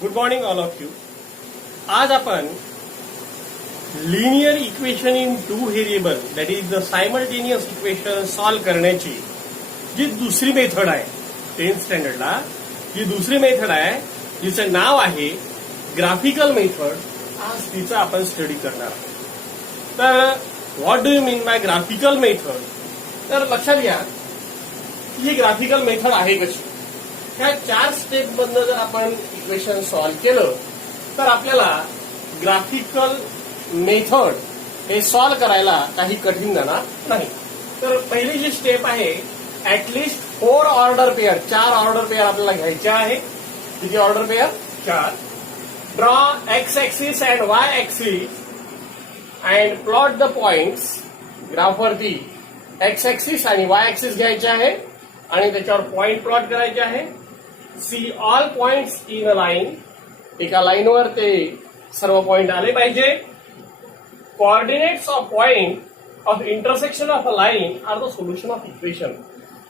Good morning all of you. आज आपण linear equation in two variable that is the simultaneous equation solve करण्याची जी दुसरी method आहे 10th स्टँडर्डला, जी दुसरी मेथड आहे जिचं नाव आहे ग्राफिकल मेथड. आज तिचा आपण स्टडी करणार आहोत. तर what do you mean by graphical method? तर लक्षात घ्या ही ग्राफिकल मेथड आहे कशी. ह्या 4 स्टेप मधनं जर आपण इक्वेशन सॉल्व्ह केलं तर आपल्याला ग्राफिकल मेथड हे सॉल्व्ह करायला काही कठीण जाणार नाही. तर पहिली जी स्टेप आहे at least 4 order pair, 4 order pair आपल्याला घ्यायचे आहे. किती order pair? 4. Draw X axis and Y axis and plot the points. ग्राफवरती एक्स ऍक्सिस आणि वाय ऍक्सिस घ्यायचे आहे आणि त्याच्यावर पॉइंट प्लॉट करायचे आहे. See all points in a line. एका लाईनवर ते सर्व पॉइंट आले पाहिजे. Coordinates of point of intersection of a line are the solution of equation.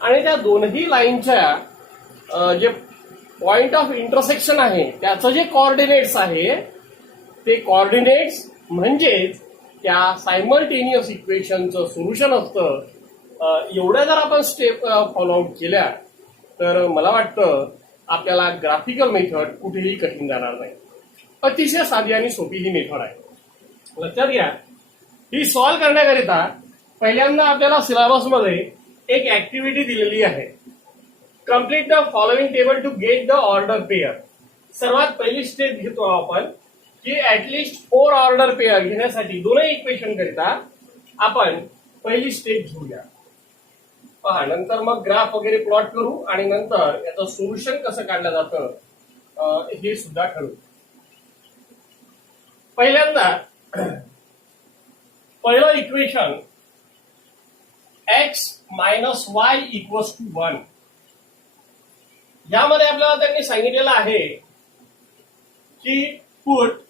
आणि त्या दोन्ही लाईनच्या जे पॉइंट ऑफ इंटरसेक्शन आहे त्याचं जे कोऑर्डिनेट्स आहे ते कोऑर्डिनेट्स म्हणजेच त्या सायमल्टेनियस इक्वेशनचं सोल्युशन असतं. एवढ्या जर आपण स्टेप फॉलो आउट केल्या तर मला वाटतं आपल्याला ग्राफिकल मेथड कुठेही कठीण जाणार नाही. अतिशय साधी आणि सोपी ही मेथड आहे. लक्षात घ्या ही सॉल्व्ह करण्याकरिता पहिल्यांदा आपल्याला सिलेबसमध्ये एक ऍक्टिव्हिटी दिलेली आहे. Complete the following table to get the order pair. सर्वात पहिली स्टेप घेतो आपण की ऍटलिस्ट 4 ऑर्डर पेअर घेण्यासाठी दोन्ही इक्वेशन करिता आपण पहिली स्टेप घेऊया. पहा नंतर मग ग्राफ वगैरे प्लॉट करू आणि नंतर याचं सोल्युशन कसं काढलं जातं हे सुद्धा ठरवू. पहिल्यांदा पहिलं equation x minus Y equals to 1. यामध्ये आपल्याला त्यांनी सांगितलेलं आहे की पुट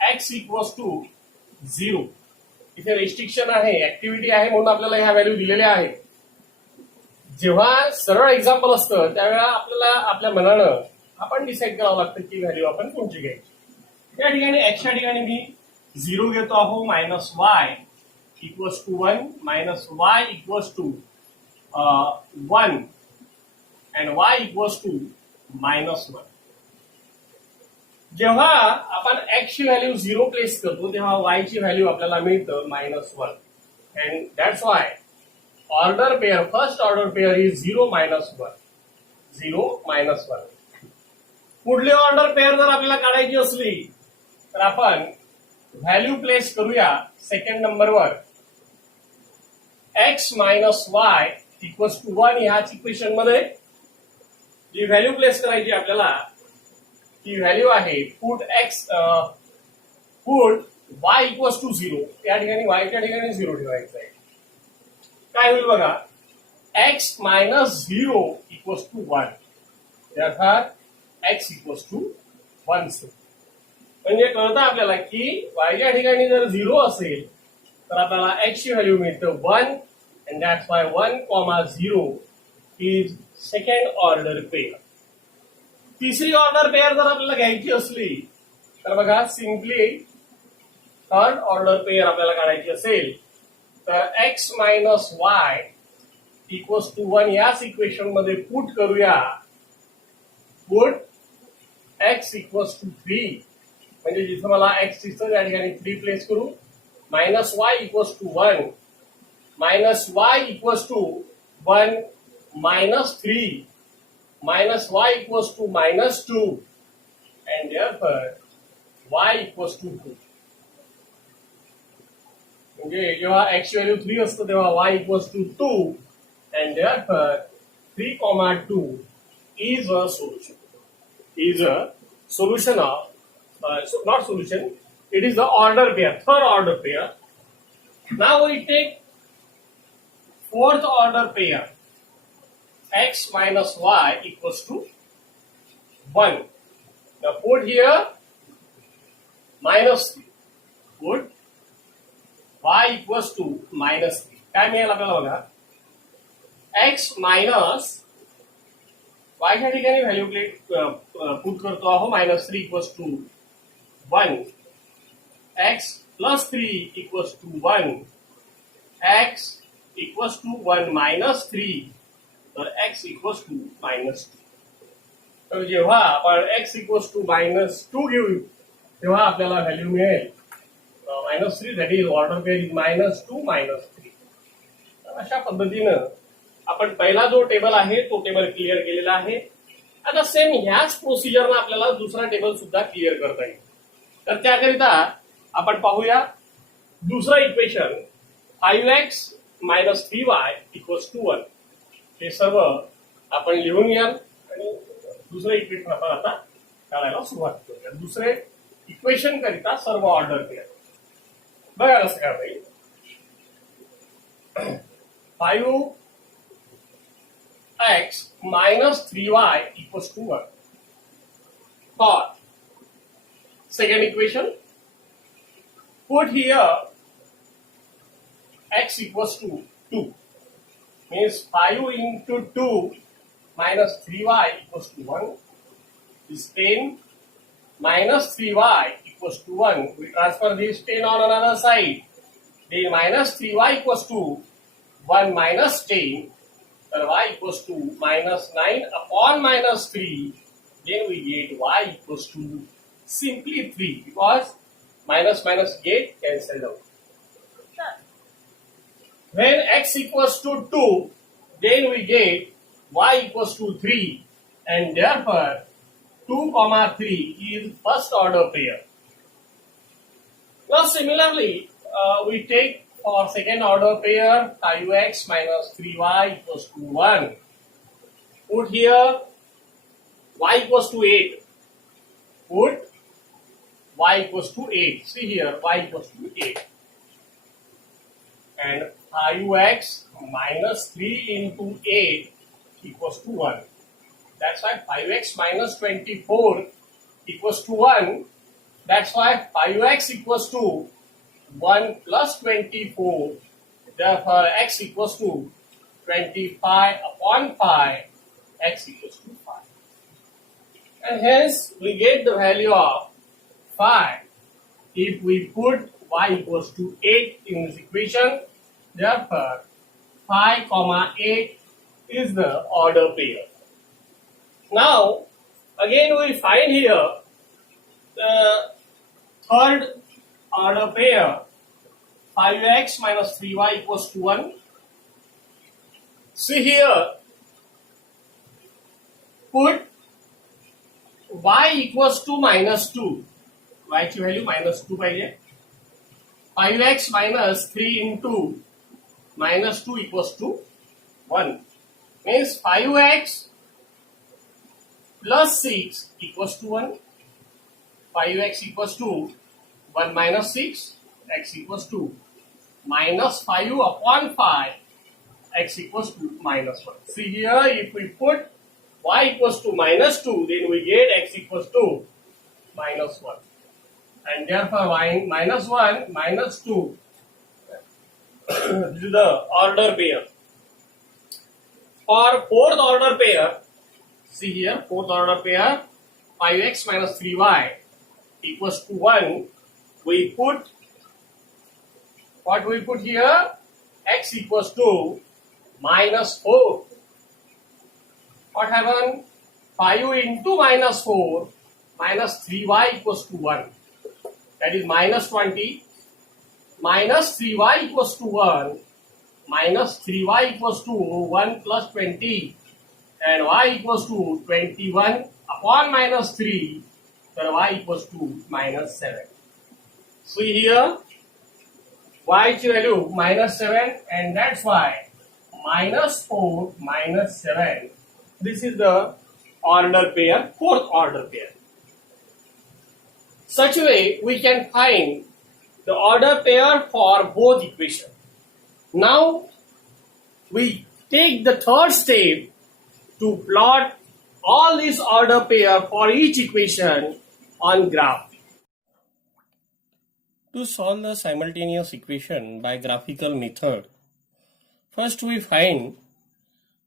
एक्स इक्वल्स टू 0. इथे रेस्ट्रिक्शन आहे, ऍक्टिव्हिटी आहे म्हणून आपल्याला ह्या व्हॅल्यू दिलेल्या आहेत. जेव्हा सरळ एक्झाम्पल असतं त्यावेळेला आपल्याला आपल्या मनानं आपण डिसाईड करावं लागतं की व्हॅल्यू आपण कोणची घ्यायची. त्या ठिकाणी एक्सच्या ठिकाणी मी 0 घेतो आहो. Minus Y equals to 1, minus Y equals to 1 and y equals to minus 1. जेव्हा आपण एक्स ची व्हॅल्यू 0 प्लेस करतो तेव्हा वाय ची व्हॅल्यू आपल्याला मिळतं -1. And that's Y order pair, first order pair is 0 minus 1. 0 minus 1. पुढली ऑर्डर पेअर जर आपल्याला काढायची असली तर आपण व्हॅल्यू प्लेस करूया सेकंड नंबरवर. X minus Y equals to 1 ह्याच इक्वेशन मध्ये जी व्हॅल्यू प्लेस करायची आपल्याला ती व्हॅल्यू आहे put x put y equals to 0. त्या ठिकाणी वायच्या ठिकाणी 0 ठेवायचं आहे. काय होईल बघा एक्स मायनस 0 इक्वल्स टू 1. अर्थात एक्स इक्वल्स टू 1. म्हणजे कळतं आपल्याला की वायच्या ठिकाणी जर 0 असेल तर आपल्याला एक्स ची व्हॅल्यू मिळतं 1 and that's Y 1,0 is second order pair. तिसरी ऑर्डर पेअर जर आपल्याला घ्यायची असली तर बघा सिम्पली थर्ड ऑर्डर पेअर आपल्याला काढायची असेल तर x minus Y equals to 1 याच इक्वेशन मध्ये पुट करूया. पुट एक्स इक्वल्स टू 3 म्हणजे जिथं मला एक्स दिसतं त्या ठिकाणी 3 प्लेस करू. Minus Y equals to 1, minus Y equals to 1 minus 3, minus y equals to -2 and therefore y equals to 2. म्हणजे जेव्हा x व्हॅल्यू 3 असतं तेव्हा y equals to 2 and therefore 3,2 is a solution. Is a solution of not solution, it is the order pair, third order pair. Now we take fourth order pair. X minus y equals to 1. Now put here -3. Put y equals to -3. काय मिळेल आपल्याला बघा x minus वायच्या ठिकाणी value put करतो आहोत -3 equals to 1, x plus 3 equals to 1, x equals to 1 minus 3, तर x equals to -2. तर जेव्हा आपण x इक्वल्स टू -2 घेऊ तेव्हा आपल्याला व्हॅल्यू मिळेल -3, that is order pair is -2 -3. अशा पद्धतीनं आपण पहिला जो टेबल आहे तो टेबल क्लिअर केलेला आहे. आता सेम ह्याच प्रोसिजरनं आपल्याला दुसरा टेबल सुद्धा क्लिअर करता येईल. तर त्याकरिता आपण पाहूया दुसरं equation 5x - 3y equals to 1. हे सर्व आपण लिहून घ्याल आणि दुसरं इक्वेशन आपण आता काढायला सुरुवात करूया. दुसरे इक्वेशन करिता सर्व ऑर्डर केलं बघा कसं काय होईल. 5x - 3y equals to 1. For second equation, put here x equals to 2. Means 5 into 2 minus 3y equals to 1 is 10. Minus 3y equals to 1. We transfer this 10 on another side. Then minus 3y equals to 1 minus 10. Then y equals to -9 upon -3. Then we get y equals to simply 3 because minus get cancelled out. When x equals to 2, then we get y equals to 3, and therefore 2, 3 is first order pair. Now similarly, we take for second order pair 5x - 3y equals to 1. Put here y equals to 8. Put y equals to 8. See here y equals to 8. And 5x minus 3 into 8 equals to 1. That's why 5x minus 24 equals to 1. That's why 5x equals to 1 plus 24. Therefore, x equals to 25 upon 5. X equals to 5. And hence, we get the value of 5. If we put y equals to 8 in this equation, therefore, 5, 8 is the order pair. Now, again we find here the third order pair 5x minus 3y equals to 1. See here, put y equals to -2. Y ची value -2 पाहिजे. 5x minus 3 into -2 equals to 1. Means 5x plus 6 equals to 1. 5x equals to 1 minus 6. X equals to -5 upon 5. X equals to -1. See here, if we put y equals to -2, then we get x equals to -1. And therefore, y -1, -2. This is the order pair. For fourth order pair, see here, fourth order pair, 5x minus 3y equals to 1. We put, what we put here? X equals to -4. What happened? 5 into -4 minus 3y equals to 1. That is -20. Minus 3y equals to 1. Minus 3y equals to 1 plus 20. And y equals to 21 upon -3. Then y equals to -7. See here, y value -7, and that's why -4 -7. This is the order pair, fourth order pair. Such a way we can find the order pair for both equations. Now we take the third step to plot all these order pair for each equation on graph. To solve the simultaneous equation by graphical method, first we find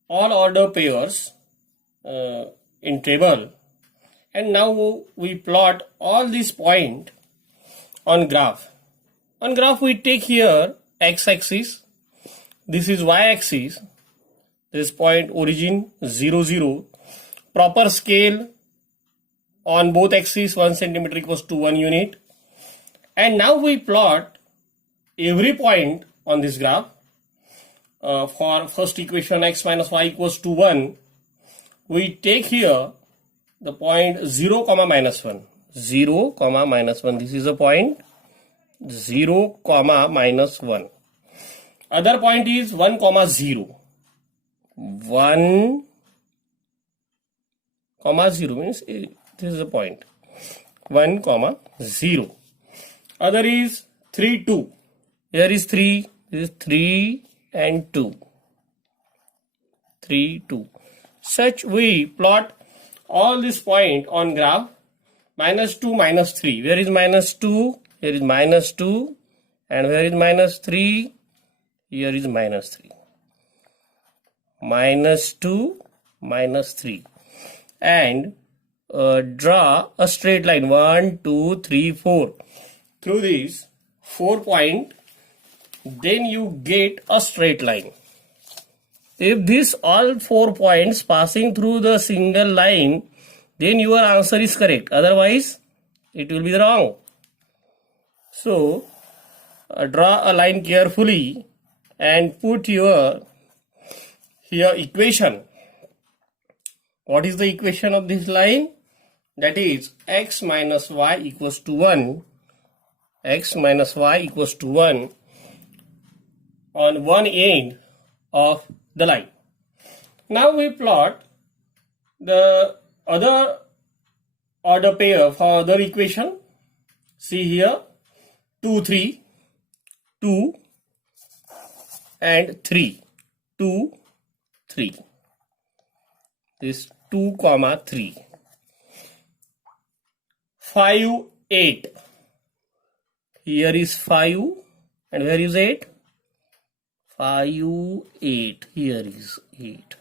all order pairs in table, and now we plot all these point on graph. On graph we take here x-axis, this is y-axis, this point origin 0 0, proper scale on both axes 1 centimeter equals to 1 unit, and now we plot every point on this graph. For first equation x minus y equals to 1, we take here the point 0 comma minus 1, 0 comma minus 1, this is a point 0 comma minus 1. Other point is 1 comma 0, 1 comma 0 means this is a point 1 comma 0. Other is 3 2, here is 3, this is 3 and 2, 3 2. Such we plot all this point on graph. Minus 2 minus 3, where is minus 2? Here is minus 2, and where is minus 3? Here is minus 3. Minus 2 minus 3, and draw a straight line 1 2 3 4 through these 4 point, then you get a straight line. If this all 4 points passing through the single line, then your answer is correct, otherwise it will be wrong. So draw a line carefully and put your here equation. What is the equation of this line? That is x minus y equals to 1, x minus y equals to 1 on one end of the line. Now we plot the other order pair for other equation. See here 2 3, 2 and 3, 2 3, this 2 comma 3, 5 8, here is 5 and where is 8? 5 8, here is 8,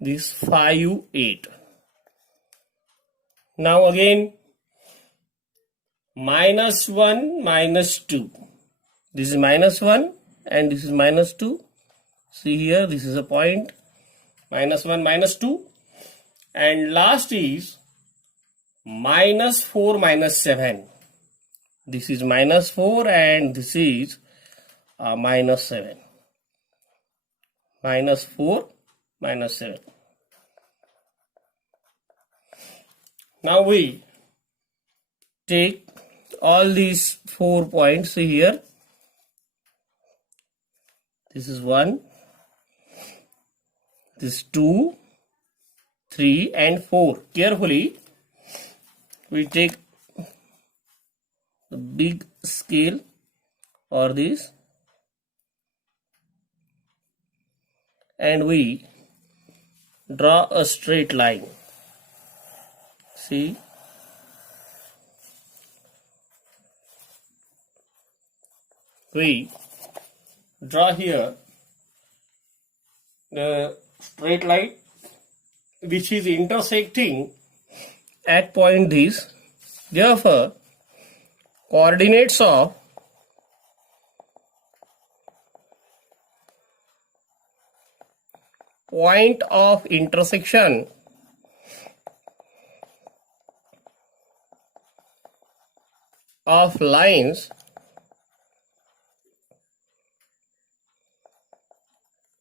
this 5 8. Now again minus 1 minus 2, this is minus 1 and this is minus 2. See here, this is a point minus 1 minus 2, and last is minus 4 minus 7. This is minus 4 and this is minus 7. Minus 4 minus 7. Now we take all these 4 points here. This is 1, this 2, 3 and 4. Carefully we take the big scale or this, and we draw a straight line. See, we draw here the straight line which is intersecting at point this. Therefore, coordinates of point of intersection of lines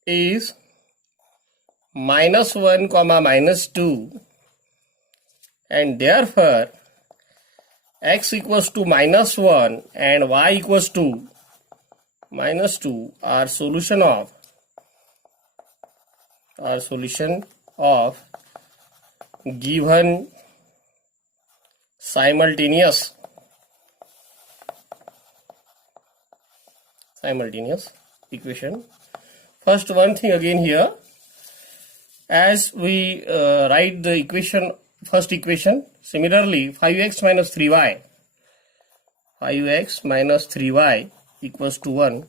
is minus 1 comma minus 2, and therefore x equals to minus 1 and y equals to minus 2 are solution of given simultaneous equation. First one thing again here, as we write the equation, first equation, similarly 5x minus 3y, 5x minus 3y equals to 1.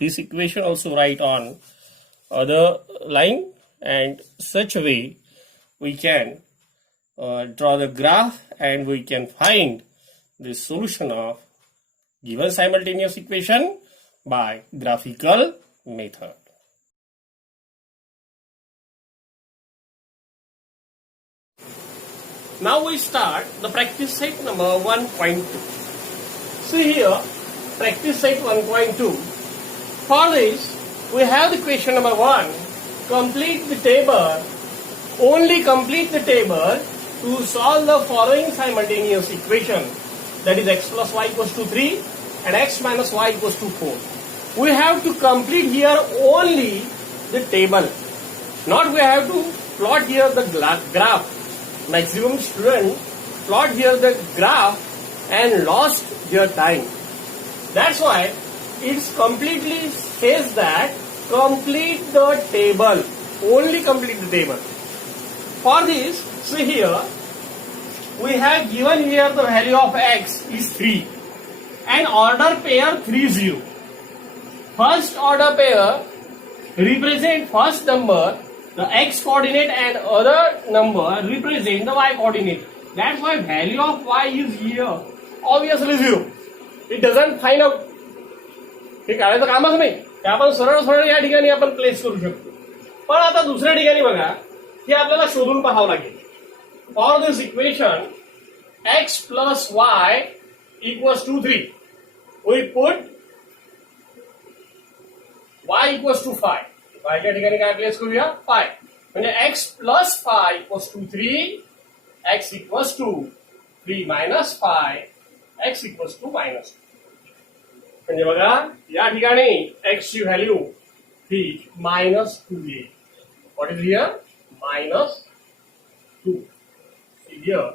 This equation also write on other line, and such a way we can draw the graph and we can find the solution of given simultaneous equation by graphical method. Now we start the practice set number 1.2. See here, practice set 1.2. For this, we have the question number 1. Complete the table. Only complete the table to solve the following simultaneous equation. That is x plus y equals to 3 and x minus y equals to 4. We have to complete here only the table. Not we have to plot here the graph. Maximum student plot here the graph and lost their time. That's why it completely says that complete the table. Only complete the table. For this, see here, we have given here the value of x is 3 and order pair 3, 0. First order pair represent first number, the x coordinate, and other number represent the y coordinate. That's why value of y is here obviously 0. It doesn't find out. हे काढायचं कामच नाही, ते आपण सरळ सरळ या ठिकाणी आपण प्लेस करू शकतो. पण आता दुसऱ्या ठिकाणी बघा, हे आपल्याला शोधून पाहावं लागेल. For this equation x plus y equals to 3. We put y equals to 5. y च्या ठिकाणी काय प्लेस करूया 5. म्हणजे x plus 5 equals to 3, x equals to 3 minus 5, x equals to minus 2. म्हणजे बघा या ठिकाणी x ची व्हॅल्यू ही -2 येईल. What is here? -2. See here,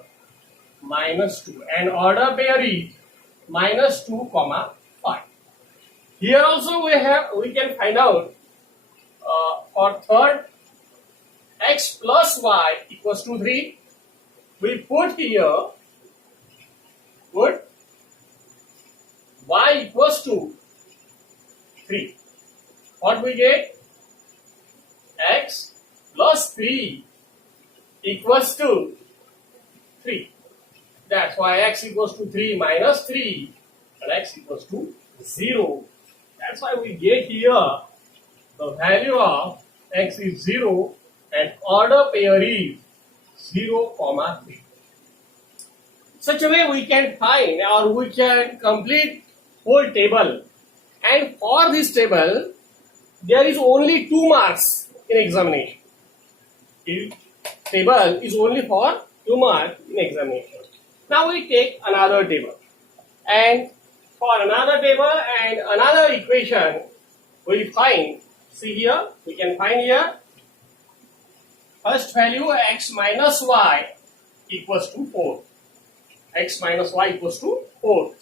-2. And order pair is -2, 5. Here also we can find out for third x plus y equals to 3. We put here y equals to 3. What we get? X plus 3 equals to 3. That's why x equals to 3 minus 3 and x equals to 0. That's why we get here the value of x is 0 and order pair is 0, 3. Such a way we can find or we can complete whole table. And for this table, there is only 2 marks in examination. Table is only for 2 marks in examination. Now we take another table, and for another table and another equation we find, see here, we can find here first value x minus y equals to 4. X minus y equals to 4.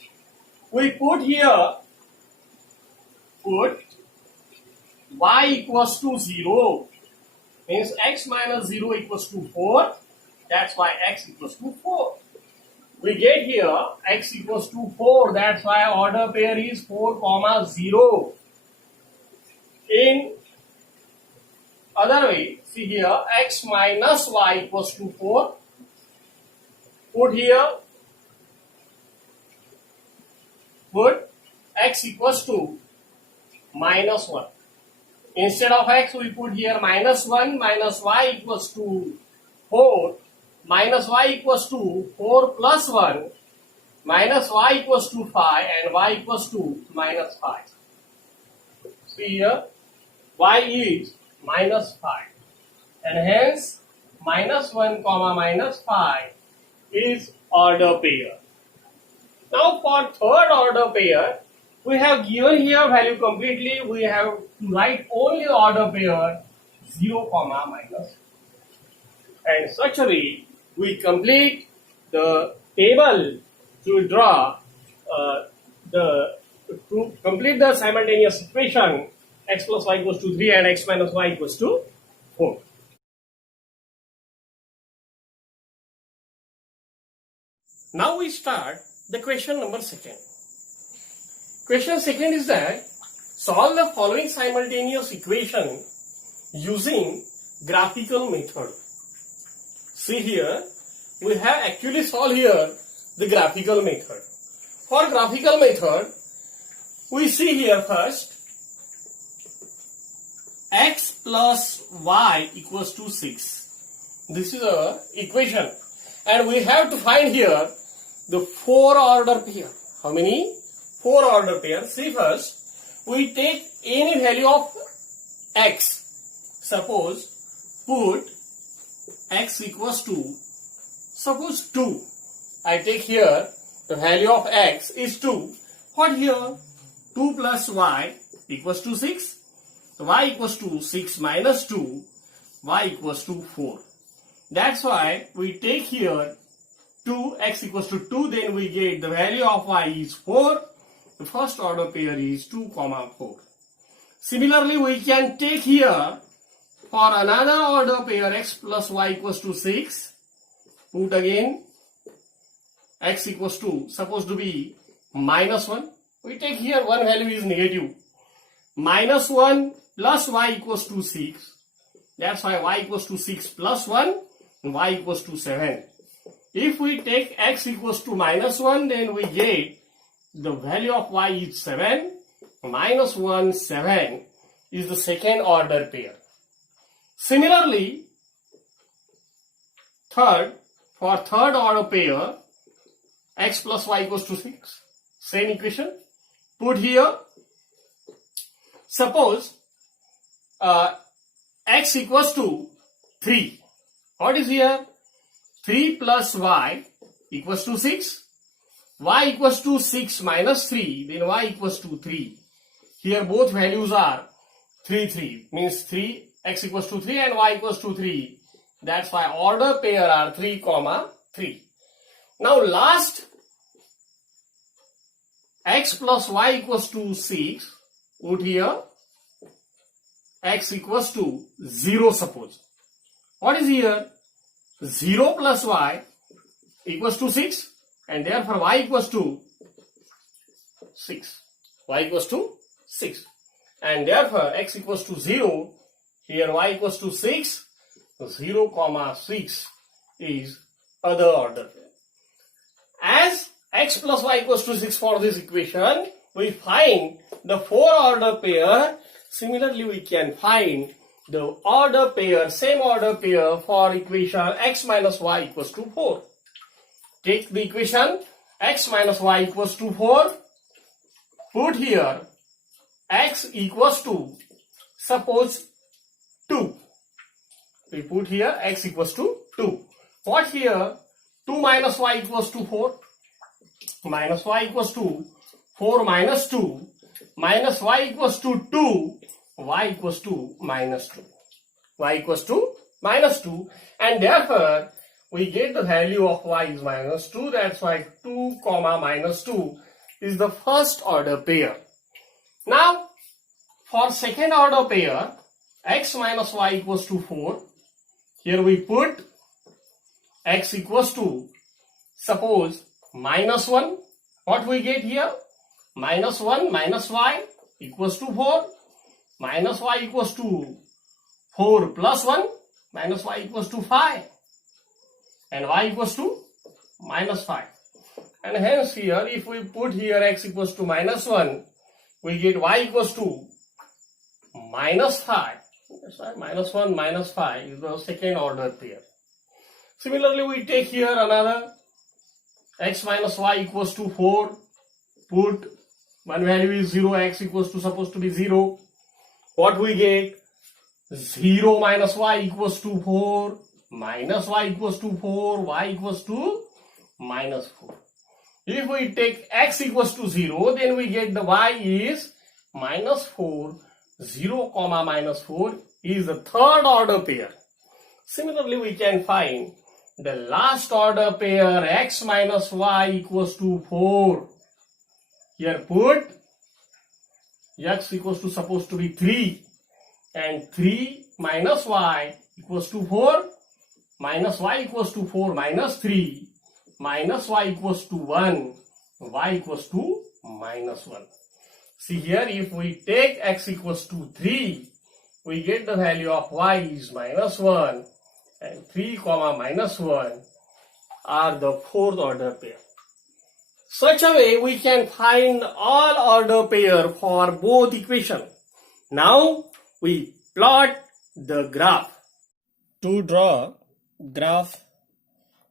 We put here y equals to 0, means x minus 0 equals to 4. That's why x equals to 4. We get here x equals to 4. That's why order pair is 4, 0. In other way, see here, x minus y equals to 4. Put here, x equals to -1. Instead of x, we put here -1 minus y equals to 4. Minus y equals to 4 plus 1, minus y equals to 5, and y equals to -5. See here, y is -5, and hence -1, -5 is order pair. Now for third order pair, we have given here value completely. We have to write only order pair 0, -. And such a way, we complete the table to draw to complete the simultaneous equation x plus y equals to 3 and x minus y equals to 4. Now we start the question number 2. Question 2 is that solve the following simultaneous equation using graphical method. See here, we have actually solved here the graphical method. For graphical method, we see here first x plus y equals to 6. This is our equation. And we have to find here the 4 order pair. How many? 4 order pair. See first, we take any value of x. Suppose put x equals to, suppose 2. I take here the value of x is 2. What here? 2 plus y equals to 6. Y equals to 6 minus 2. Y equals to 4. That's why we take here 2, x equals to 2, then we get the value of y is 4. The first order pair is 2, 4. Similarly, we can take here for another order pair x plus y equals to 6. Put again x equals to, supposed to be minus 1. We take here one value is negative. Minus 1 plus y equals to 6. That's why y equals to 6 plus 1. Y equals to 7. If we take x equals to minus 1, then we get the value of y is 7. Minus 1, 7 is the second order pair. Similarly, for third order pair, x plus y equals to 6. Same equation. Put here. Suppose x equals to 3. What is here? 3 plus y equals to 6. Y equals to 6 minus 3. Then y equals to 3. Here both values are 3, 3. Means 3, x equals to 3 and y equals to 3. That's why order pair are 3, 3. Now last, x plus y equals to 6. Put here x equals to 0 suppose. What is here? 0 plus y equals to 6 and therefore y equals to 6. Y equals to 6 and therefore x equals to 0. Here y equals to 6. 0, 6 is other order. As x plus y equals to 6 for this equation, we find the 4 order pair. Similarly, we can find the order pair, same order pair for equation x minus y equals to 4. Take the equation x minus y equals to 4. Put here x equals to, suppose 2. We put here x equals to 2. What here? 2 minus y equals to 4. Minus y equals to 4 minus 2. Minus y equals to 2. Y equals to minus 2. Y equals to minus 2. And therefore, we get the value of y is minus 2. That's why 2, minus 2 is the first order pair. Now, for second order pair, x minus y equals to 4. Here we put x equals to, suppose, minus 1. What we get here? Minus 1 minus y equals to 4. Minus y equals to 4 plus 1. Minus y equals to 5. And y equals to minus 5. And hence here, if we put here x equals to minus 1, we get y equals to minus 5. That's why minus 1 minus 5 is the second order pair. Similarly, we take here another x minus y equals to 4. Put one value is 0, x equals to supposed to be 0. What we get? 0 minus y equals to 4. Minus y equals to 4. Y equals to minus 4. If we take x equals to 0, then we get the y is minus 4. 0, minus 4 is the third order pair. Similarly, we can find the last order pair x minus y equals to 4. Here put x equals to supposed to be 3 and 3 minus y equals to 4. Minus y equals to 4 minus 3 minus y equals to 1. Y equals to minus 1. See here, if we take x equals to 3, we get the value of y is minus 1 and 3 comma minus 1 are the fourth order pair. Such a way we can find all order pair for both equations. Now we plot the graph. To draw graph,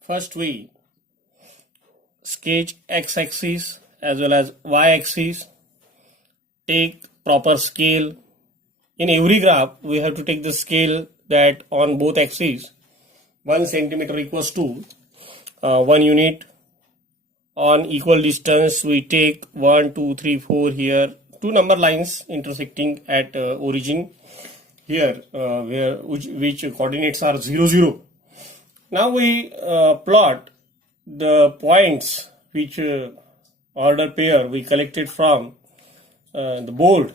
first we sketch x-axis as well as y-axis. Take proper scale. In every graph we have to take the scale that on both axes 1 centimeter equals to 1 unit. On equal distance we take 1, 2, 3, 4 here, two number lines intersecting at origin here which coordinates are 0, 0. Now we plot the points which order pair we collected from the board.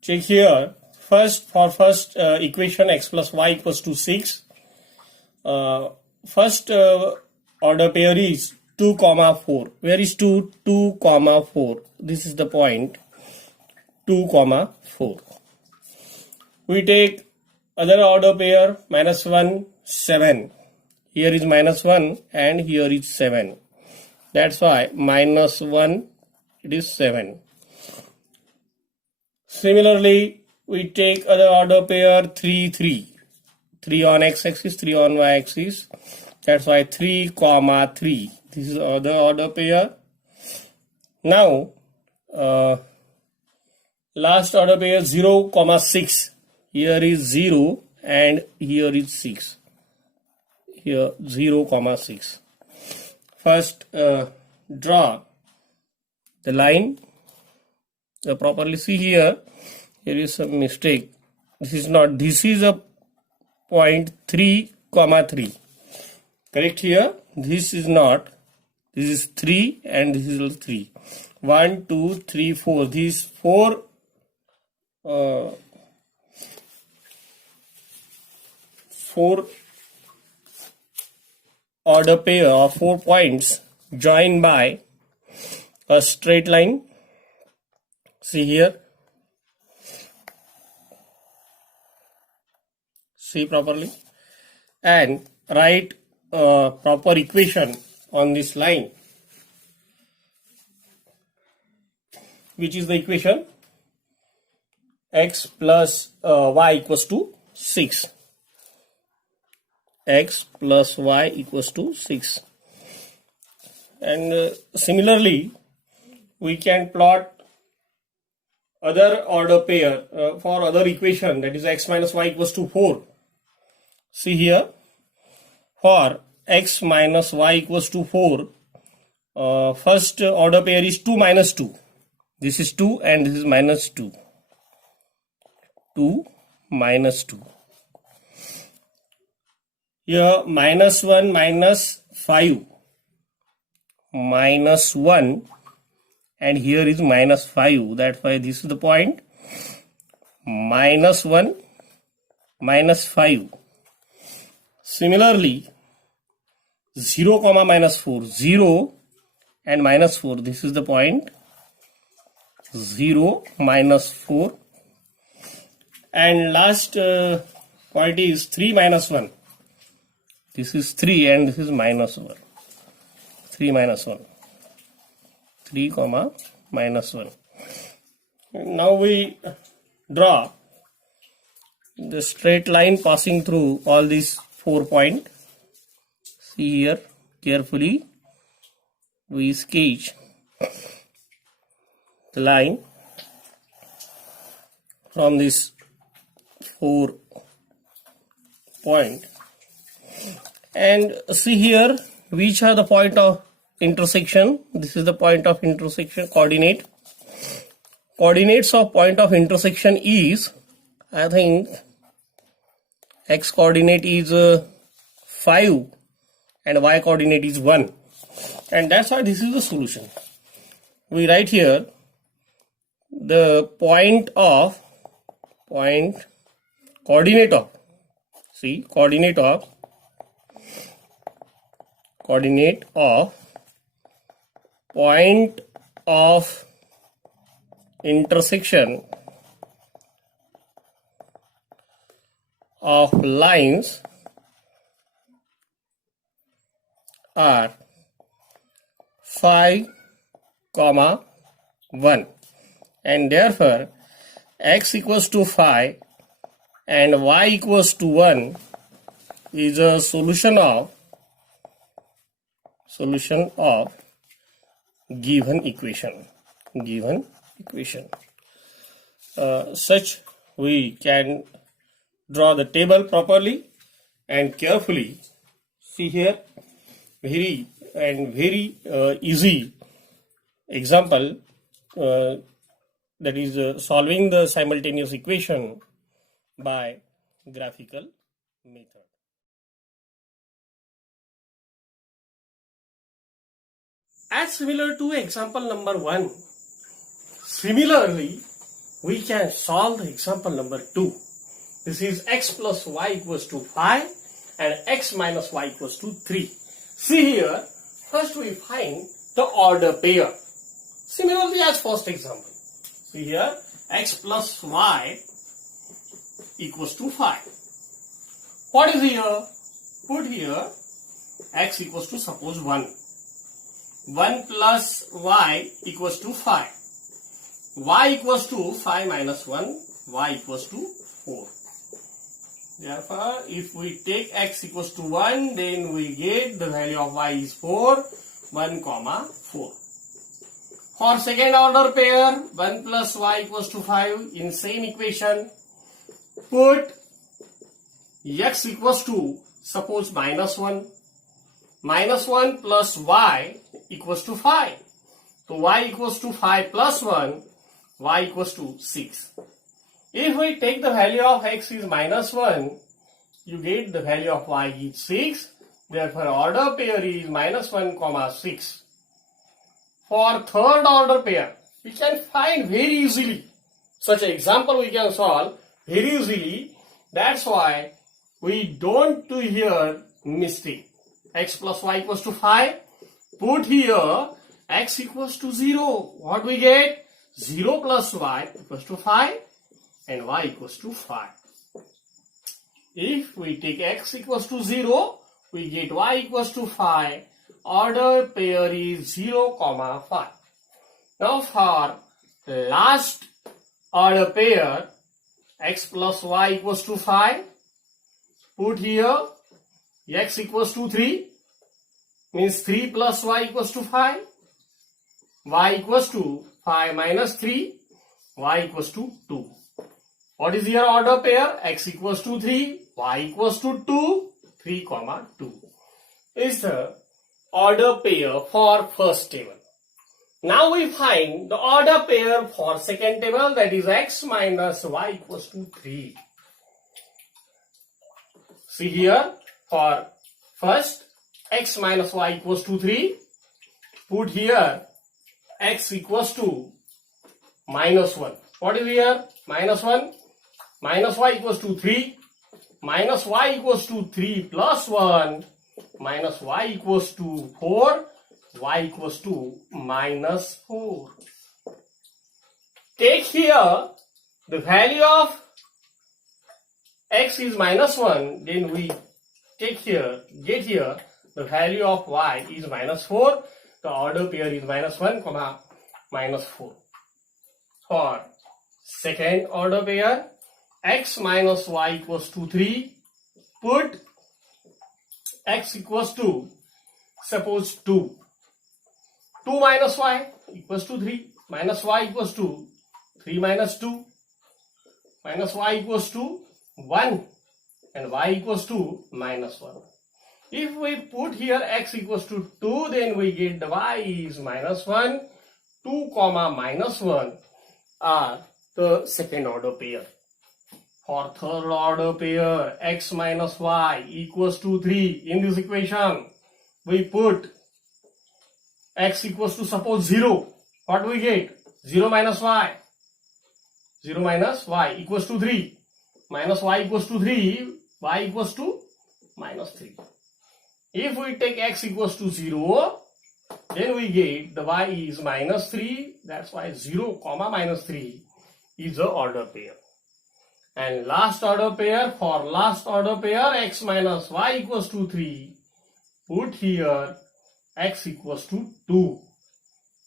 Check here. First equation x plus y equals to 6. First order pair is 2 comma 4. Where is 2? 2 comma 4. This is the point 2 comma 4. We take other order pair minus 1, 7. Here is minus 1 and here is 7. That's why minus 1 it is 7. Similarly, we take other order pair 3, 3. 3 on x-axis, 3 on y-axis. That's why 3 comma 3. This is other order pair. Now, last order pair 0 comma 6. Here is 0 and here is 6. Here 0 comma 6. First, draw the line. Properly see here. Here is some mistake. This is not. This is a point 3 comma 3. Correct here. This is not. This is 3 and this is 3. 1, 2, 3, 4. These four order pair of 4 points joined by a straight line. See here. See properly. And write a proper equation on this line. Which is the equation? X plus y equals to 6. X plus y equals to 6. And similarly, we can plot other order pair for other equation, that is x minus y equals to 4. See here, for x minus y equals to 4, first order pair is 2 minus 2. This is 2 and this is minus 2. 2 minus 2. Here minus 1 minus 5. Minus 1 and here is minus 5. That's why this is the point. Minus 1 minus 5. Similarly, 0 comma minus 4. 0 and minus 4. This is the point. 0 minus 4. And last point is 3 minus 1. This is 3 and this is minus 1. 3 minus 1. 3 comma minus 1. Now we draw the straight line passing through all these 4 points. See here carefully. We sketch the line from this 4 point. And see here which are the point of intersection. This is the point of intersection coordinate. Coordinates of point of intersection is, I think, x coordinate is 5 and y coordinate is 1. And that's why this is the solution. We write here the coordinate of point of intersection of lines are 5, 1, and therefore x equals to 5 and y equals to 1 is a solution of given equation. Such we can draw the table properly and carefully. See here, very easy example, that is solving the simultaneous equation by graphical method. As similar to example number 1, similarly we can solve the example number 2. This is x plus y equals to 5 and x minus y equals to 3. See here, first we find the order pair. Similarly as first example. See here, x plus y equals to 5. What is here? Put here x equals to suppose 1. 1 plus y equals to 5. Y equals to 5 minus 1, y equals to 4. Therefore, if we take x equals to 1, then we get the value of y is 4, 1, 4. For second order pair, 1 plus y equals to 5 in same equation. Put x equals to, suppose minus 1. Minus 1 plus y equals to 5. So y equals to 5 plus 1, y equals to 6. If we take the value of x is minus 1, you get the value of y is 6. Therefore, order pair is minus 1, 6. For third order pair, we can find very easily. Such an example we can solve very easily. That's why we don't do here mistake. X plus y equals to 5. Put here x equals to 0. What we get? 0 plus y equals to 5 and y equals to 5. If we take x equals to 0, we get y equals to 5. Order pair is 0, 5. Now for last order pair, x plus y equals to 5. Put here x equals to 3. Means 3 plus y equals to 5. Y equals to 5 minus 3. Y equals to 2. What is your order pair? X equals to 3. Y equals to 2. 3, 2. Is the order pair for first table. Now we find the order pair for second table, that is x minus y equals to 3. See here, for first x minus y equals to 3. Put here x equals to minus 1. What is here? Minus 1. Minus y equals to 3. Minus y equals to 3 plus 1. Minus y equals to 4. Y equals to minus 4. Take here the value of x is minus 1. Then we take here, get here the value of y is minus 4. The order pair is minus 1, minus 4. For second order pair, x minus y equals to 3. Put x equals to, suppose 2. 2 minus y equals to 3. Minus y equals to 3 minus 2. Minus y equals to 1. And y equals to minus 1. If we put here x equals to 2, then we get the y is minus 1. 2, minus 1 are the second order pair. For third order pair, x minus y equals to 3. In this equation, we put x equals to suppose 0. What do we get? 0 minus y. 0 minus y equals to 3. Minus y equals to 3. Y equals to minus 3. If we take x equals to 0, then we get the y is minus 3. That's why 0, minus 3 is the order pair. And last order pair, for last order pair, x minus y equals to 3. Put here x equals to 2.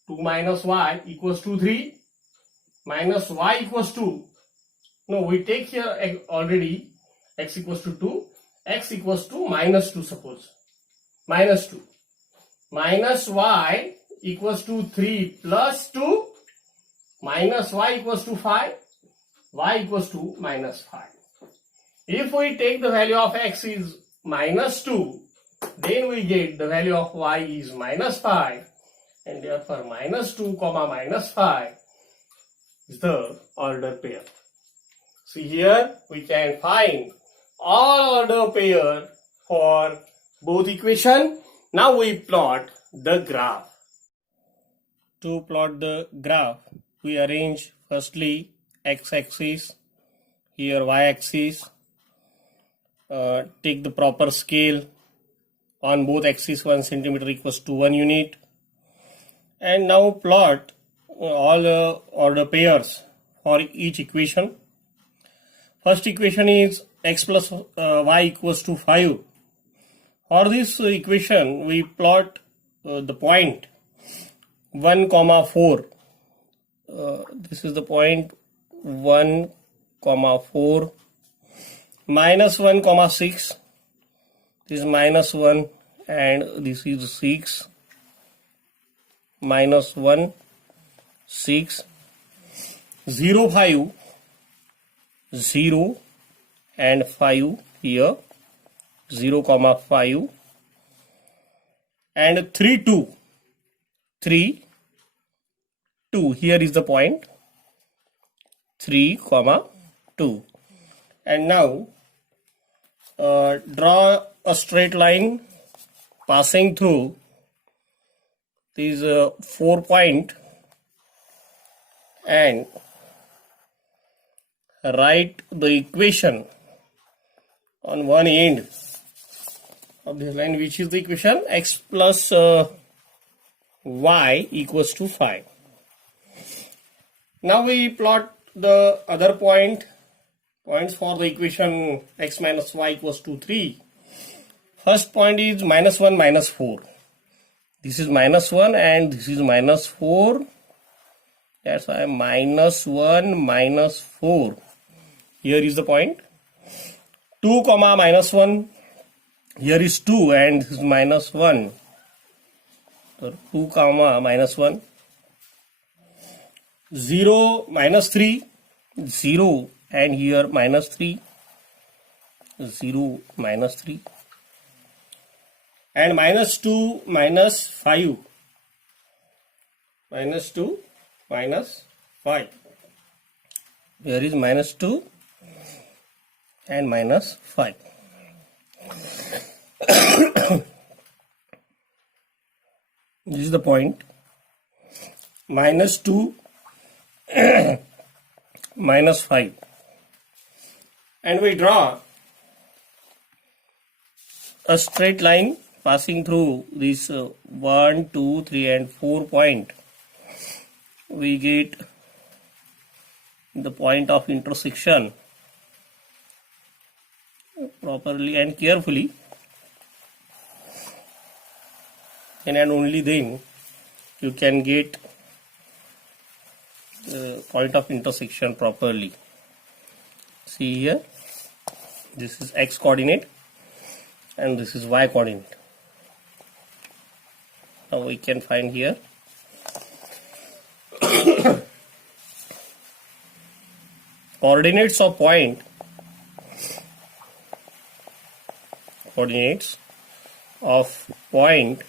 2 minus y equals to 3 minus y equals to, no, we take here already x equals to 2, x equals to minus 2, suppose minus 2 minus y equals to 3 plus 2 minus y equals to 5, y equals to minus 5. If we take the value of x is minus 2, then we get the value of y is minus 5, and therefore minus 2 comma minus 5 is the order pair. See here we can find all order pair for both equation. Now we plot the graph. To plot the graph, we arrange firstly x-axis, here y-axis, take the proper scale on both axes. 1 centimeter equals to 1 unit, and now plot all order pairs for each equation. First equation is x plus y equals to 5. For this equation we plot the point 1 comma 4. This is the point 1 comma 4, minus 1 comma 6, this is minus 1, and this is 6, minus 1, 6, 0, 5, 0 and 5 here, 0 comma 5, and 3, 2, 3, 2, here is the point 3 comma 2. And now draw a straight line passing through these 4 points and write the equation on one end of this line, which is the equation x plus y equals to 5. Now we plot the other points for the equation x minus y equals to 3. First point is minus 1 minus 4. This is minus 1 and this is minus 4. That's why minus 1 minus 4. Here is the point. 2 comma minus 1. Here is 2 and this is minus 1. So 2 comma minus 1. 0 minus 3. 0 and here minus 3. 0 minus 3. And minus 2 minus 5. Minus 2 minus 5. Here is minus 2 and minus 5. This is the point. Minus 2 minus 5. And we draw a straight line passing through this 1, 2, 3 and 4 point. We get the point of intersection properly and carefully, and only then you can get the point of intersection properly. See here, this is x coordinate and this is y coordinate. Now we can find here coordinates of point, coordinates of point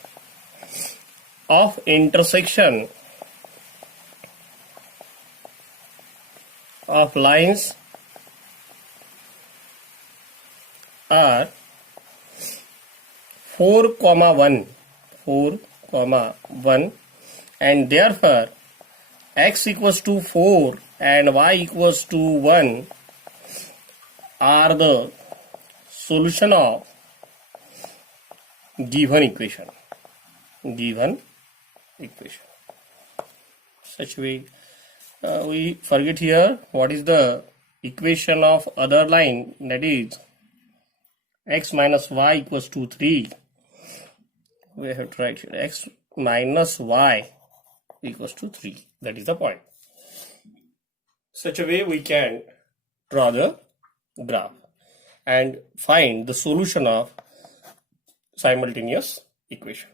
of intersection of lines are 4, 1, 4, 1, and therefore x equals to 4 and y equals to 1 are the solution of given equation. Such way we forget here what is the equation of other line, that is x minus y equals to 3, we have to write here x minus y equals to 3. That is the point. Such a way we can draw the graph and find the solution of simultaneous equation.